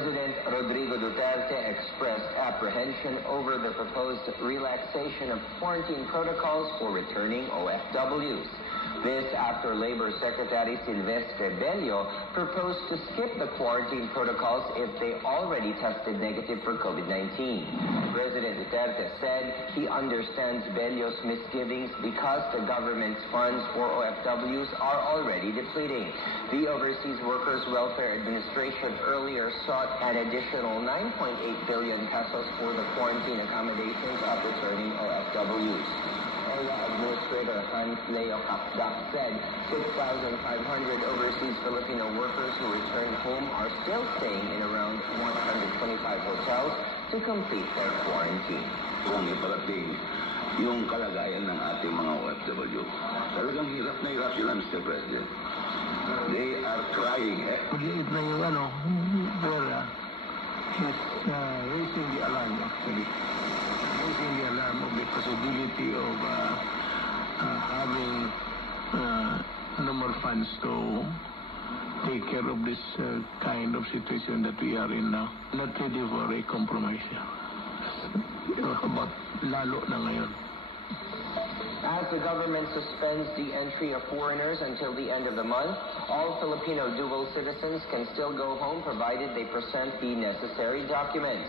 President Rodrigo Duterte expressed apprehension over the proposed relaxation of quarantine protocols for returning OFWs. This after Labor Secretary Silvestre Bello proposed to skip the quarantine protocols if they already tested negative for COVID-19. President Duterte said he understands Bello's misgivings because the government's funds for OFWs are already depleting. The Overseas Workers Welfare Administration earlier sought an additional 9.8 billion pesos for the quarantine accommodations of returning OFWs. Administrator Hans Leo Kapdak said 6,500 overseas Filipino workers who returned home are still staying in around 125 hotels to complete their quarantine. Kung iparating yung kalagayan ng ating mga OFW, talagang hirap na hirap sila, Mr. President. They are crying. Maliit na yung pera is raising the alarm actually. Raising the alarm of the possibility of having no more funds to take care of this kind of situation that we are in now. Not ready for a compromise. About lalo na ngayon. As the government suspends the entry of foreigners until the end of the month, all Filipino dual citizens can still go home provided they present the necessary documents.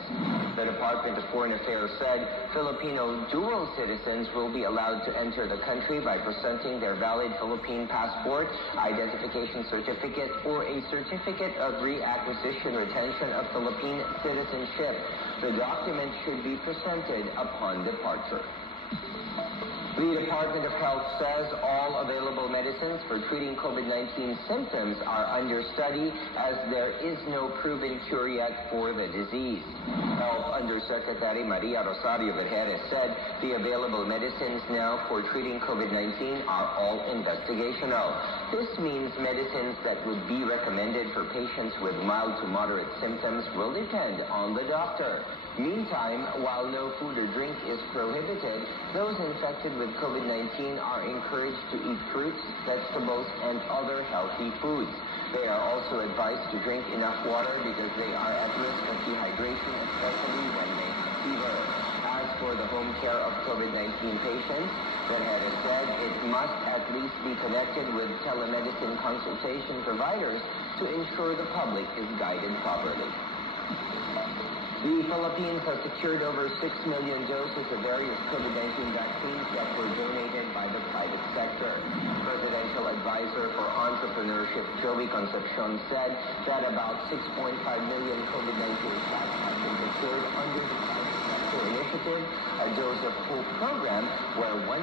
The Department of Foreign Affairs said Filipino dual citizens will be allowed to enter the country by presenting their valid Philippine passport, identification certificate, or a certificate of reacquisition retention of Philippine citizenship. The document should be presented upon departure. The Department of Health says all available medicines for treating COVID-19 symptoms are under study as there is no proven cure yet for the disease. Health Undersecretary Maria Rosario Vergeres said the available medicines now for treating COVID-19 are all investigational. This means medicines that would be recommended for patients with mild to moderate symptoms will depend on the doctor. Meantime, while no food or drink is prohibited, those infected with COVID-19 are encouraged to eat fruits, vegetables, and other healthy foods. They are also advised to drink enough water because they are at risk of dehydration, especially when they have fever. As for the home care of COVID-19 patients, Vergeres said it must at least be connected with telemedicine consultation providers to ensure the public is guided properly. The Philippines has secured over 6 million doses of various COVID-19 vaccines that were donated by the private sector. Presidential Advisor for Entrepreneurship Joey Concepcion said that about 6.5 million COVID-19 shots have been secured under the private sector initiative, a Dose of Hope program where 1,004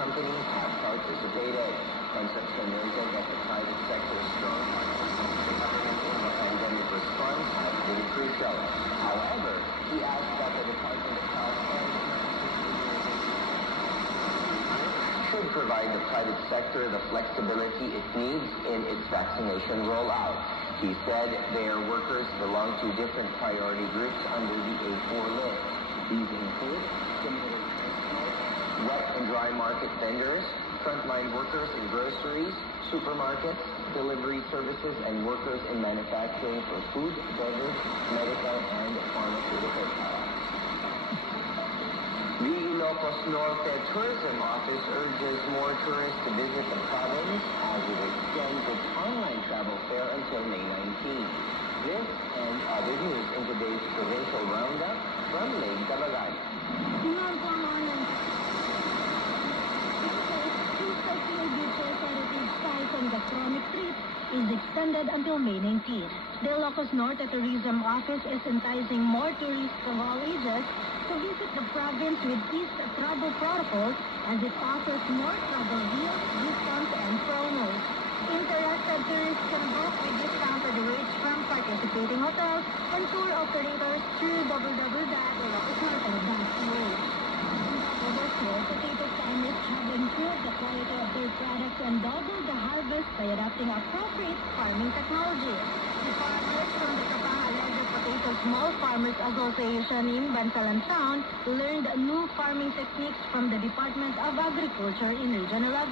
companies have participated. Concepcion noted that the private sector's strong partnership with the government in the pandemic response has been crucial. However, he asked that the Department of Health and should provide the private sector the flexibility it needs in its vaccination rollout. He said their workers belong to different priority groups under the A4 list. These include commuter transport, wet and dry market vendors, frontline workers in groceries, supermarkets, delivery services, and workers in manufacturing for food, beverage, medical, and pharmaceutical products. The Ilocos Norte Tourism Office urges more tourists to visit the province as it extends its online travel fair until May 19. This and other news in today's provincial roundup from Lake Dabagan. Gastronomic trip is extended until May 19. The Ilocos Norte Tourism Office is enticing more tourists of all ages to visit the province with eased travel protocols as it offers more travel deals, discounts, and promos. Interested tourists can book with discounted rates from participating hotels and tour operators through www.ilocosnorte.ca. Small potato farmers have improved the quality of their products and doubled the harvest by adopting appropriate farming technology. The farmers from the Kapahalaga Potato Small Farmers Association in Bansalan Town learned new farming techniques from the Department of Agriculture in Region 11.